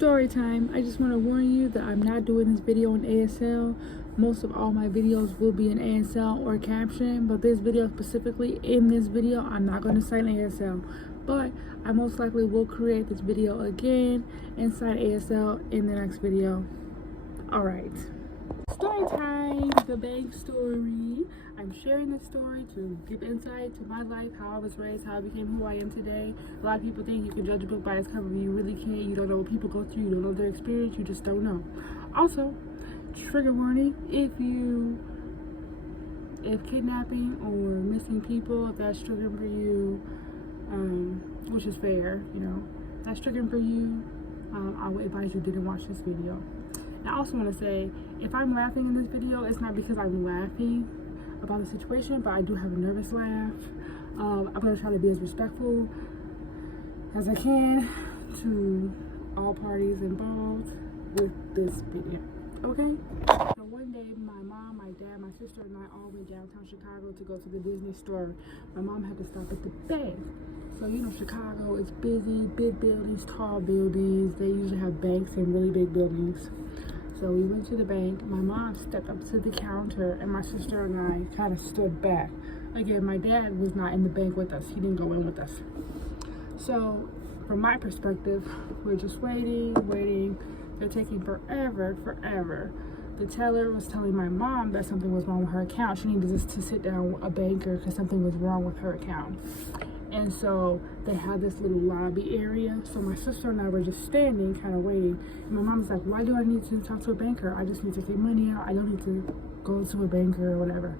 Story time. I just want to warn you that I'm not doing this video in ASL. Most of all my videos will be in ASL or caption, but this video specifically, in this video I'm not going to cite ASL, but I most likely will create this video again and cite ASL in the next video. All right, story time. The bank story. I'm sharing this story to give insight to my life, how I was raised, how I became who I am today. A lot of people think you can judge a book by its cover. You really can't. You don't know what people go through. You don't know their experience. You just don't know. Also, trigger warning, if kidnapping or missing people, if that's triggering for you, which is fair, you know, that's triggering for you, I would advise you didn't watch this video. And I also want to say, if I'm laughing in this video, it's not because I'm laughing about the situation, but I do have a nervous laugh. I'm going to try to be as respectful as I can to all parties involved with this video, okay? So one day, my mom, my dad, my sister, and I all went downtown Chicago to go to the Disney store. My mom had to stop at the bank. So, you know, Chicago is busy, big buildings, tall buildings. They usually have banks and really big buildings. So we went to the bank. My mom stepped up to the counter, and my sister and I kind of stood back. Again, my dad was not in the bank with us. He didn't go in with us. So from my perspective, we're just waiting. They're taking forever. The teller was telling my mom that something was wrong with her account. She needed us to sit down with a banker because something was wrong with her account. And so they had this little lobby area. So my sister and I were just standing, kind of waiting. And my mom was like, why do I need to talk to a banker? I just need to take money out. I don't need to go to a banker or whatever.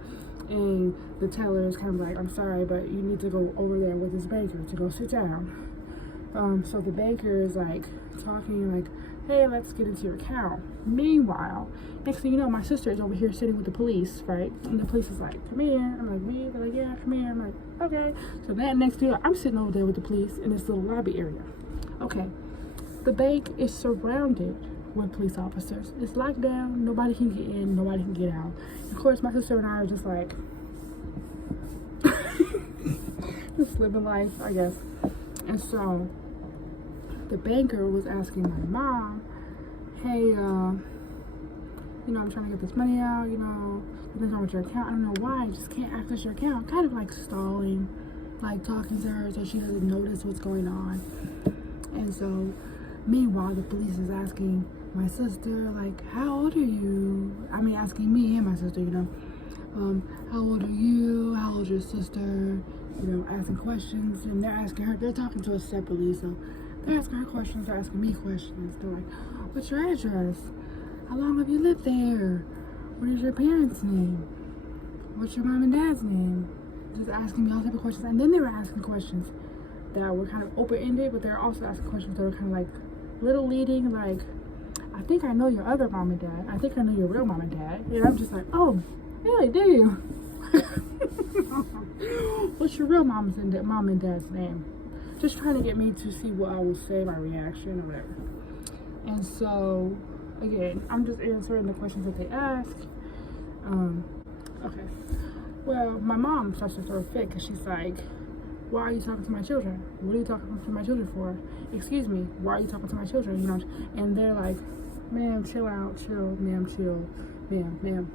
And the teller is kind of like, I'm sorry, but you need to go over there with this banker to go sit down. So the banker is like talking like, hey, let's get into your account. Meanwhile, next thing you know, my sister is over here sitting with the police, right? And the police is like, come here. I'm like, me? They're like, yeah, come here. I'm like, okay. So that next to it, I'm sitting over there with the police in this little lobby area. Okay. The bank is surrounded with police officers. It's locked down. Nobody can get in. Nobody can get out. Of course, my sister and I are just like, just living life, I guess. And so the banker was asking my mom, hey, you know, I'm trying to get this money out, you know, what's wrong with your account? I don't know why, I just can't access your account. Kind of like stalling, like talking to her so she doesn't notice what's going on. And so, meanwhile, the police is asking my sister, like, how old are you? I mean, asking me and my sister, you know, how old are you? How old is your sister? You know, asking questions, and they're asking her, they're talking to us separately, so they're asking her questions, they're asking me questions. They're like, what's your address? How long have you lived there? What is your parents' name? What's your mom and dad's name? Just asking me all type of questions. And then they were asking questions that were kind of open-ended, but they were also asking questions that were kind of like little leading, like, I think I know your other mom and dad. I think I know your real mom and dad. And I'm just like, oh, really, do you? What's your real mom and dad's name? Just trying to get me to see what I will say, my reaction or whatever. And so, again, I'm just answering the questions that they ask. Okay. Well, my mom starts to throw a fit because she's like, why are you talking to my children? What are you talking to my children for? Excuse me, why are you talking to my children? You know, and they're like, ma'am, chill out, chill, ma'am, chill, ma'am.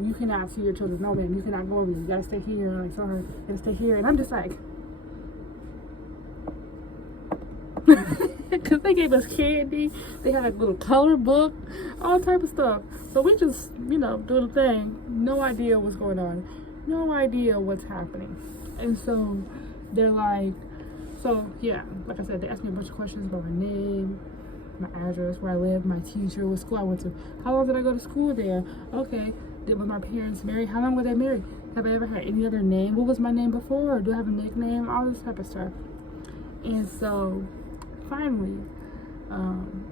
You cannot see your children. No, ma'am, you cannot go over there. You gotta stay here. Like, tell her, you gotta stay here. And I'm just like, because they gave us candy, they had a little color book, all type of stuff. So we just, you know, do the thing. No idea what's going on. No idea what's happening. And so they're like, so yeah, like I said, they asked me a bunch of questions about my name, my address, where I live, my teacher, what school I went to. How long did I go to school there? Okay. Were my parents married? How long were they married? Have I ever had any other name? What was my name before? Or do I have a nickname? All this type of stuff. And so finally,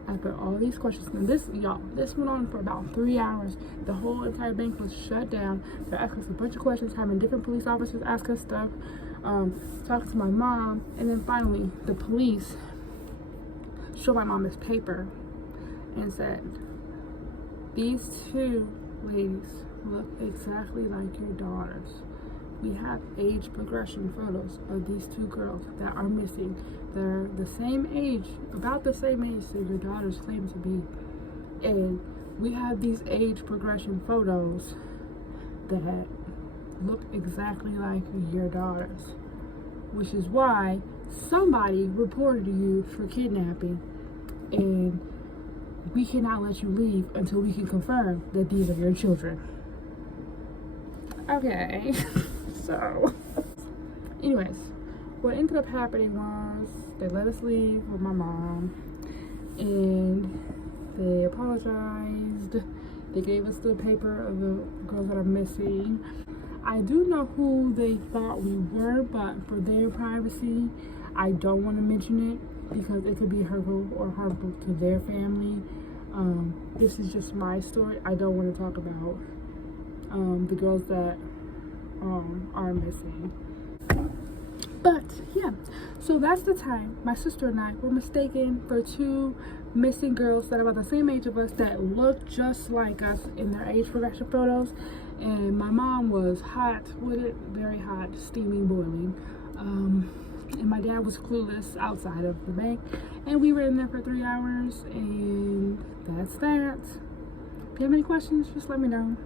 after all these questions, and this went on for about 3 hours. The whole entire bank was shut down. They asked us a bunch of questions, having different police officers ask us stuff, talking to my mom, and then finally the police showed my mom this paper and said, these two ladies look exactly like your daughters. we have age progression photos of these two girls that are missing. They're the same age, about the same age that your daughters claim to be. And we have these age progression photos that look exactly like your daughters, which is why somebody reported you for kidnapping, and we cannot let you leave until we can confirm that these are your children. Okay. So anyways, what ended up happening was they let us leave with my mom, and they apologized. They gave us the paper of the girls that are missing. I do know who they thought we were, but for their privacy, I don't want to mention it because it could be hurtful or harmful to their family. This is just my story. I don't want to talk about the girls that are missing. But yeah, so that's the time my sister and I were mistaken for two missing girls that are about the same age of us that look just like us in their age progression photos. And my mom was hot with it, very hot, steaming, boiling. And my dad was clueless outside of the bank, and we were in there for 3 hours, and that's that. If you have any questions, just let me know.